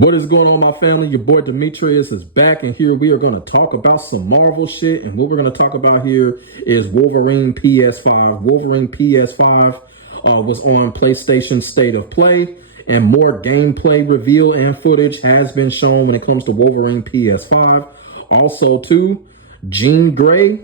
What is going on, my family? Your boy Demetrius is back, and here we are going to talk about some Marvel shit. And what we're going to talk about here is Wolverine PS5. Wolverine PS5 was on PlayStation State of Play, and more gameplay reveal and footage has been shown when it comes to Wolverine PS5. Also, too, Jean Grey,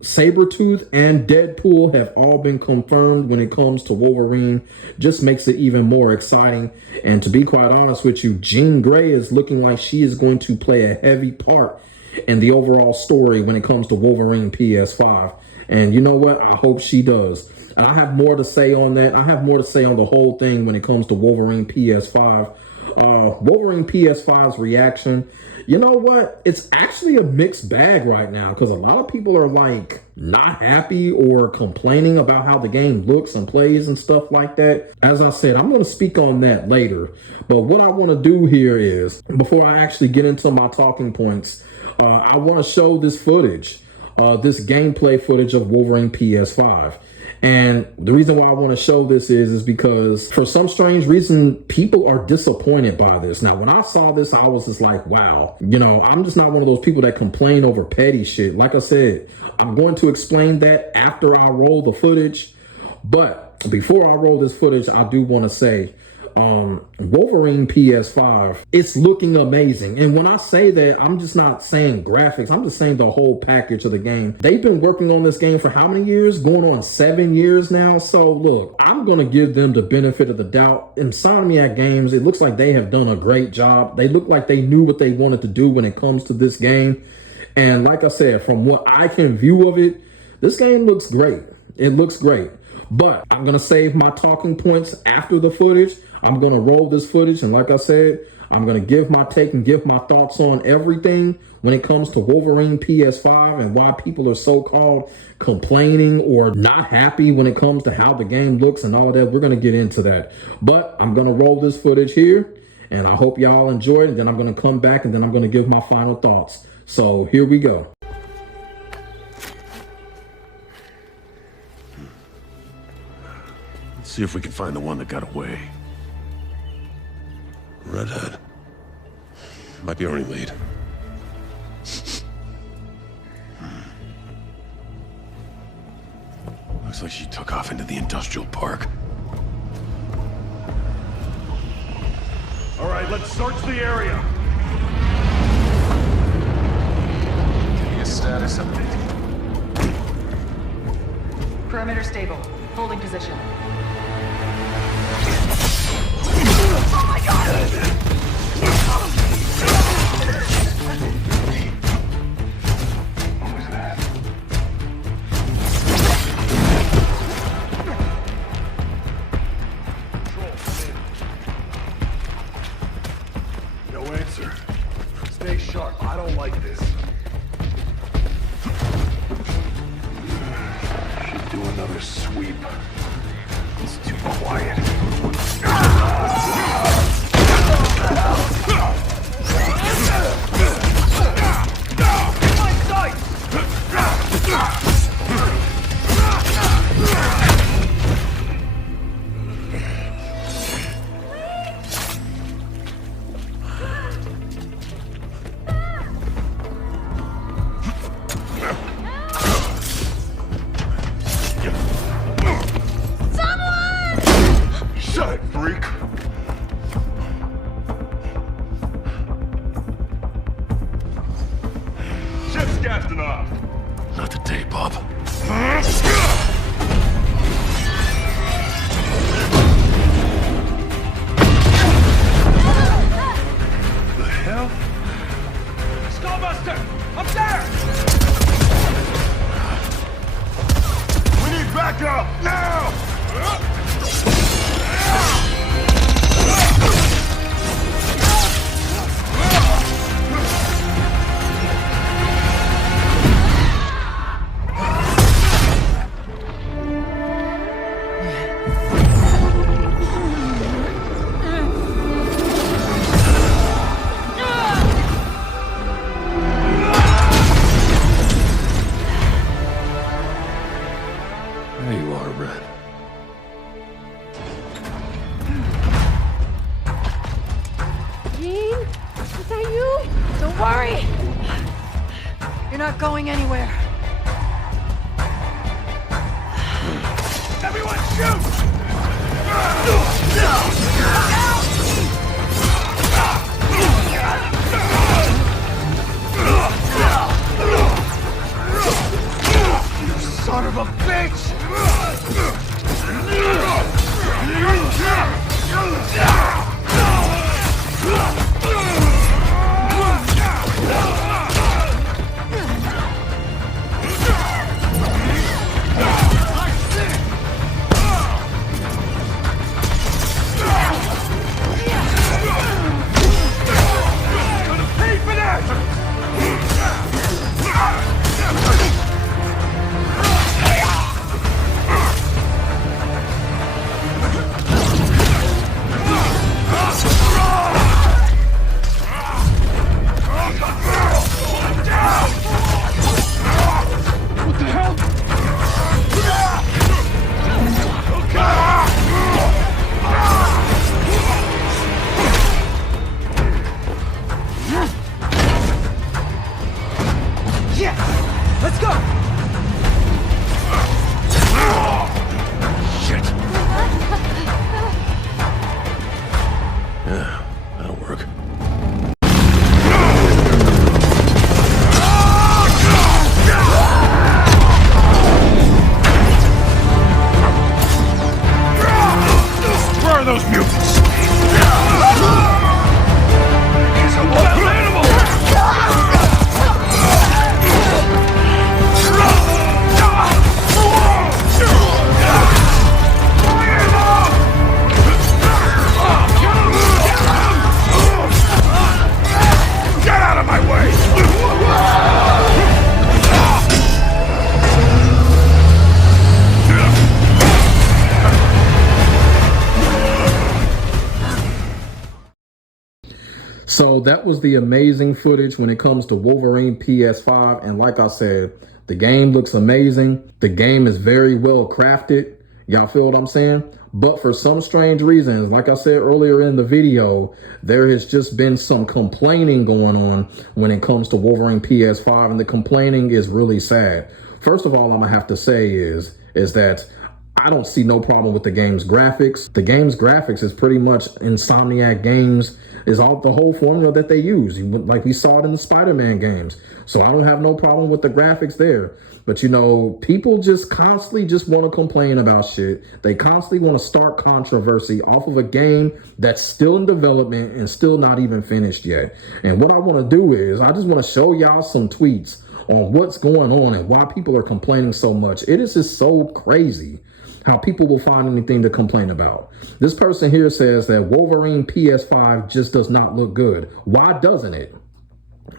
Sabretooth, and Deadpool have all been confirmed when it comes to Wolverine. Just makes it even more exciting. And to be quite honest with you, Jean Grey is looking like she is going to play a heavy part in the overall story when it comes to Wolverine PS5. And you know what? I hope she does. And I have more to say on that. I have more to say on the whole thing when it comes to Wolverine PS5. Wolverine PS5's reaction, you know what? It's actually a mixed bag right now because a lot of people are like not happy or complaining about how the game looks and plays and stuff like that. As I said, I'm going to speak on that later. But what I want to do here is, before I actually get into my talking points, I want to show this footage, this gameplay footage of Wolverine PS5. And the reason why I want to show this is because for some strange reason, people are disappointed by this. Now, when I saw this, I was just like, wow, you know, I'm just not one of those people that complain over petty shit. Like I said, I'm going to explain that after I roll the footage. But before I roll this footage, I do want to say, Wolverine PS5, it's looking amazing. And when I say that, I'm just not saying graphics, I'm just saying the whole package of the game. They've been working on this game for how many years? Going on 7 years now. So look, I'm gonna give them the benefit of the doubt. Insomniac Games, it looks like they have done a great job. They look like they knew what they wanted to do when it comes to this game. And like I said, from what I can view of it, this game looks great. It looks great. But I'm going to save my talking points after the footage. I'm going to roll this footage. And like I said, I'm going to give my take and give my thoughts on everything when it comes to Wolverine PS5 and why people are so-called complaining or not happy when it comes to how the game looks and all that. We're going to get into that. But I'm going to roll this footage here. And I hope y'all enjoy it. And then I'm going to come back and then I'm going to give my final thoughts. So here we go. See if we can find the one that got away. Redhead. Might be our only lead. Looks like she took off into the industrial park. All right, let's search the area. Give me a status update. Perimeter stable. Holding position. Oh my God! What was that? No answer. Stay sharp. I don't like this. Should do another sweep. It's too quiet. Shut it, freak! Ship's gassing off. Not today, Bob. The hell? Skullbuster! Up there! We need backup now! going anywhere. Everyone shoot! Son of a bitch! So that was the amazing footage when it comes to Wolverine PS5. And like I said, the game looks amazing. The game is very well crafted. Y'all feel what I'm saying? But for some strange reasons, like I said earlier in the video, there has just been some complaining going on when it comes to Wolverine PS5. And the complaining is really sad. First of all, I'm gonna have to say is that I don't see no problem with the game's graphics. The game's graphics is pretty much Insomniac Games is all the whole formula that they use, like we saw it in the Spider-Man games. So I don't have no problem with the graphics there. But you know, people just constantly just want to complain about shit. They constantly want to start controversy off of a game that's still in development and still not even finished yet. And what I want to do is I just want to show y'all some tweets on what's going on and why people are complaining so much. It is just so crazy how people will find anything to complain about. This person here says that Wolverine PS5 just does not look good. Why doesn't it?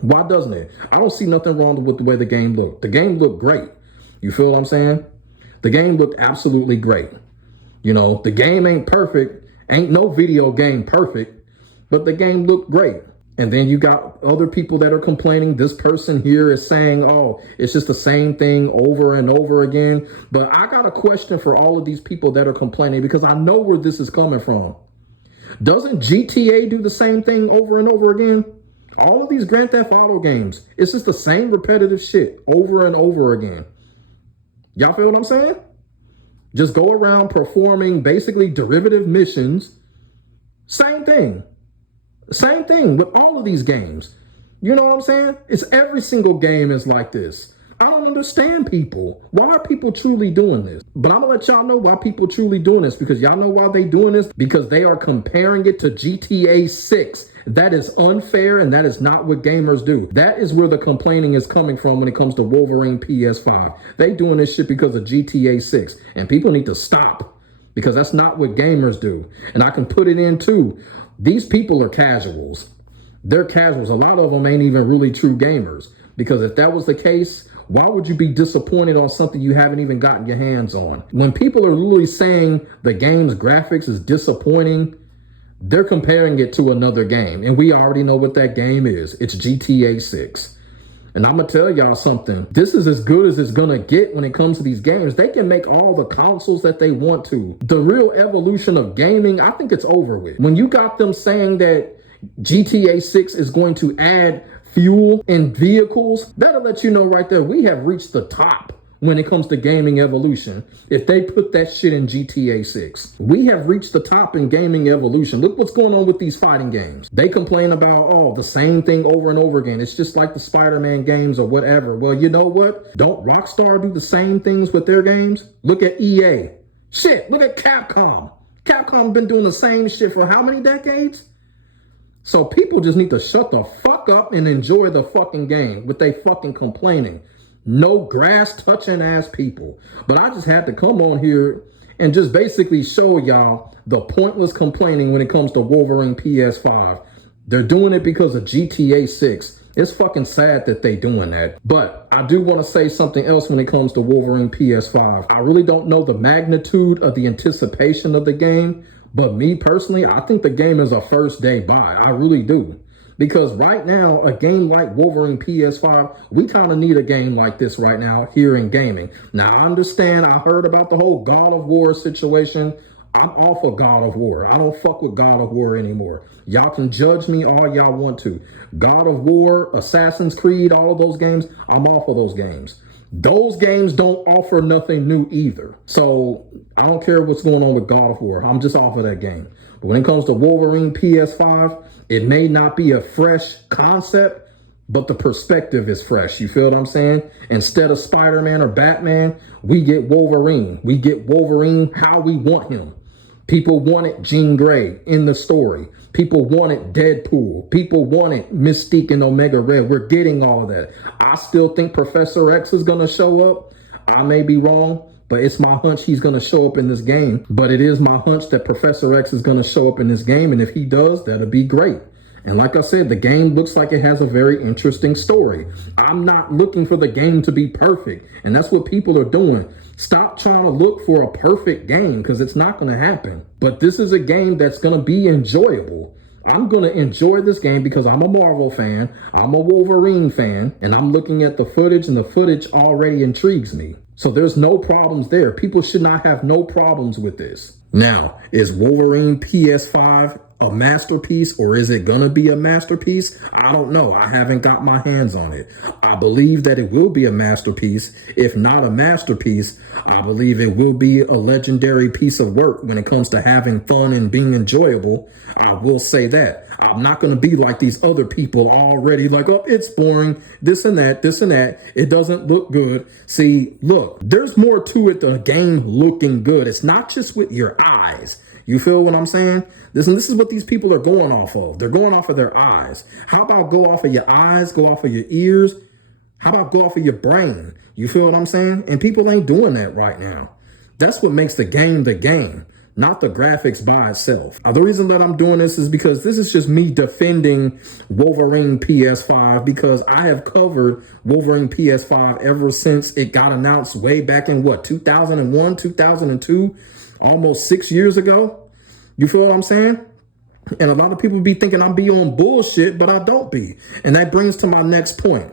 Why doesn't it? I don't see nothing wrong with the way the game looked. The game looked great. You feel what I'm saying? The game looked absolutely great. You know, the game ain't perfect. Ain't no video game perfect, but the game looked great. And then you got other people that are complaining. This person here is saying, oh, it's just the same thing over and over again. But I got a question for all of these people that are complaining, because I know where this is coming from. Doesn't GTA do the same thing over and over again? All of these Grand Theft Auto games, it's just the same repetitive shit over and over again. Y'all feel what I'm saying? Just go around performing basically derivative missions. Same thing. Same thing with all of these games. You know what I'm saying? It's every single game is like this. I don't understand people. Why are people truly doing this? But I'm gonna let y'all know why people truly doing this, because y'all know why they doing this, because they are comparing it to GTA 6. That is unfair, and that is not what gamers do. That is where the complaining is coming from when it comes to Wolverine PS5. They doing this shit because of GTA 6, and people need to stop, because that's not what gamers do. And I can put it in too. These people are casuals. They're casuals. A lot of them ain't even really true gamers, because if that was the case, why would you be disappointed on something you haven't even gotten your hands on? When people are literally saying the game's graphics is disappointing, they're comparing it to another game. And we already know what that game is. It's GTA 6. And I'm going to tell y'all something. This is as good as it's going to get when it comes to these games. They can make all the consoles that they want to. The real evolution of gaming, I think it's over with. When you got them saying that GTA 6 is going to add fuel in vehicles, that'll let you know right there, we have reached the top when it comes to gaming evolution. If they put that shit in GTA 6, we have reached the top in gaming evolution. Look what's going on with these fighting games. They complain about, oh, the same thing over and over again. It's just like the Spider-Man games or whatever. Well, you know what? Don't Rockstar do the same things with their games? Look at EA. Shit, look at Capcom. Capcom been doing the same shit for how many decades? So people just need to shut the fuck up and enjoy the fucking game with they fucking complaining. No grass touching ass people. But I just had to come on here and just basically show y'all the pointless complaining when it comes to Wolverine PS5. They're doing it because of GTA 6. It's fucking sad that they doing that. But I do want to say something else when it comes to Wolverine PS5. I really don't know the magnitude of the anticipation of the game. But me personally, I think the game is a first day buy. I really do. Because right now, a game like Wolverine PS5, we kind of need a game like this right now here in gaming. Now, I understand, I heard about the whole God of War situation. I'm off of God of War. I don't fuck with God of War anymore. Y'all can judge me all y'all want to. God of War, Assassin's Creed, all of those games, I'm off of those games. Those games don't offer nothing new either. So I don't care what's going on with God of War. I'm just off of that game. But when it comes to Wolverine PS5, it may not be a fresh concept, but the perspective is fresh. You feel what I'm saying? Instead of Spider-Man or Batman, we get Wolverine. We get Wolverine how we want him. People wanted Jean Grey in the story. People wanted Deadpool. People wanted Mystique and Omega Red. We're getting all of that. I still think Professor X is going to show up. I may be wrong, but it's my hunch he's going to show up in this game. But it is my hunch that Professor X is going to show up in this game. And if he does, that'll be great. And like I said, the game looks like it has a very interesting story. I'm not looking for the game to be perfect. And that's what people are doing. Stop trying to look for a perfect game because it's not going to happen. But this is a game that's going to be enjoyable. I'm going to enjoy this game because I'm a Marvel fan. I'm a Wolverine fan. And I'm looking at the footage and the footage already intrigues me. So there's no problems there. People should not have no problems with this. Now, is Wolverine PS5 a masterpiece, or is it gonna be a masterpiece? I don't know. I haven't got my hands on it. I believe that it will be a masterpiece. If not a masterpiece, I believe it will be a legendary piece of work when it comes to having fun and being enjoyable. I will say that. I'm not gonna be like these other people already like, oh, it's boring, this and that, this and that. It doesn't look good. See, look, there's more to it than a game looking good. It's not just with your eyes. You feel what I'm saying? This is what these people are going off of. They're going off of their eyes. How about go off of your eyes, go off of your ears? How about go off of your brain? You feel what I'm saying? And people ain't doing that right now. That's what makes the game, not the graphics by itself. The reason that I'm doing this is because this is just me defending Wolverine PS5 because I have covered Wolverine PS5 ever since it got announced way back in 2001, 2002, almost 6 years ago. You feel what I'm saying? And a lot of people be thinking I'm be on bullshit, but I don't be. And that brings to my next point.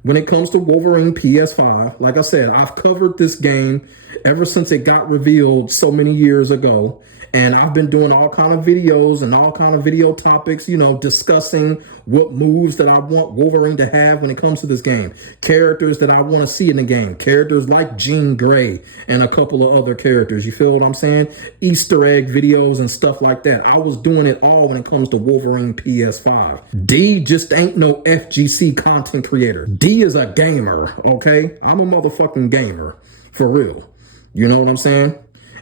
When it comes to Wolverine PS5, like I said, I've covered this game ever since it got revealed so many years ago. And I've been doing all kind of videos and all kind of video topics, you know, discussing what moves that I want Wolverine to have when it comes to this game. Characters that I want to see in the game. Characters like Jean Grey and a couple of other characters. You feel what I'm saying? Easter egg videos and stuff like that. I was doing it all when it comes to Wolverine PS5. D just ain't no FGC content creator. D is a gamer, okay? I'm a motherfucking gamer. For real. You know what I'm saying?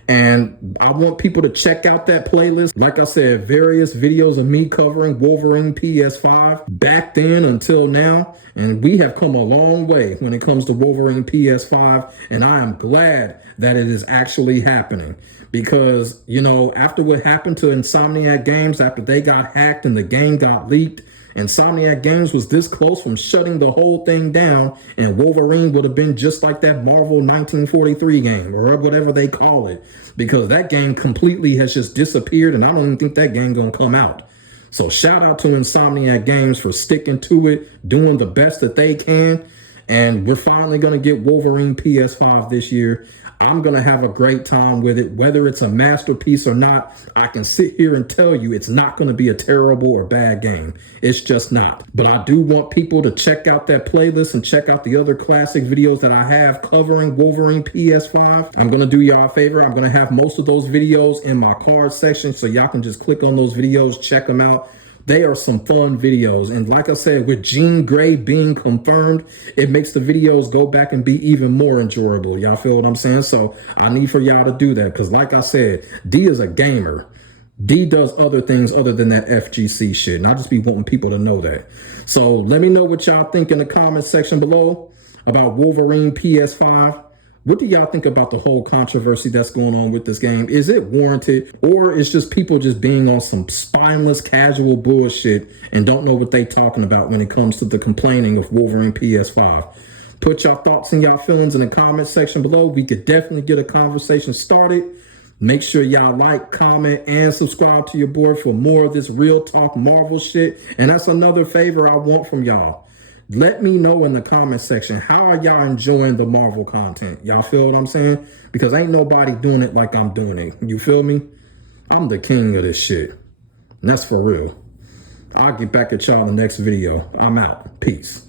And I want people to check out that playlist. Like I said, various videos of me covering Wolverine PS5 back then until now. And we have come a long way when it comes to Wolverine PS5. And I am glad that it is actually happening. Because, you know, after what happened to Insomniac Games, after they got hacked and the game got leaked, Insomniac Games was this close from shutting the whole thing down, and Wolverine would have been just like that Marvel 1943 game, or whatever they call it, because that game completely has just disappeared, and I don't even think that game gonna come out. So shout out to Insomniac Games for sticking to it, doing the best that they can, And we're finally going to get Wolverine PS5 this year. I'm going to have a great time with it. Whether it's a masterpiece or not, I can sit here and tell you it's not going to be a terrible or bad game. It's just not. But I do want people to check out that playlist and check out the other classic videos that I have covering Wolverine PS5. I'm going to do y'all a favor. I'm going to have most of those videos in my card section, so y'all can just click on those videos, check them out. They are some fun videos. And like I said, with Jean Grey being confirmed, it makes the videos go back and be even more enjoyable. Y'all feel what I'm saying? So I need for y'all to do that. Because like I said, D is a gamer. D does other things other than that FGC shit. And I just be wanting people to know that. So let me know what y'all think in the comment section below about Wolverine PS5. What do y'all think about the whole controversy that's going on with this game? Is it warranted, or is just people just being on some spineless casual bullshit and don't know what they talking about when it comes to the complaining of Wolverine PS5? Put your thoughts and y'all feelings in the comment section below. We could definitely get a conversation started. Make sure y'all like, comment, and subscribe to your boy for more of this real talk Marvel shit. And that's another favor I want from y'all. Let me know in the comment section, how are y'all enjoying the Marvel content? Y'all feel what I'm saying? Because ain't nobody doing it like I'm doing it. You feel me? I'm the king of this shit. And that's for real. I'll get back at y'all in the next video. I'm out. Peace.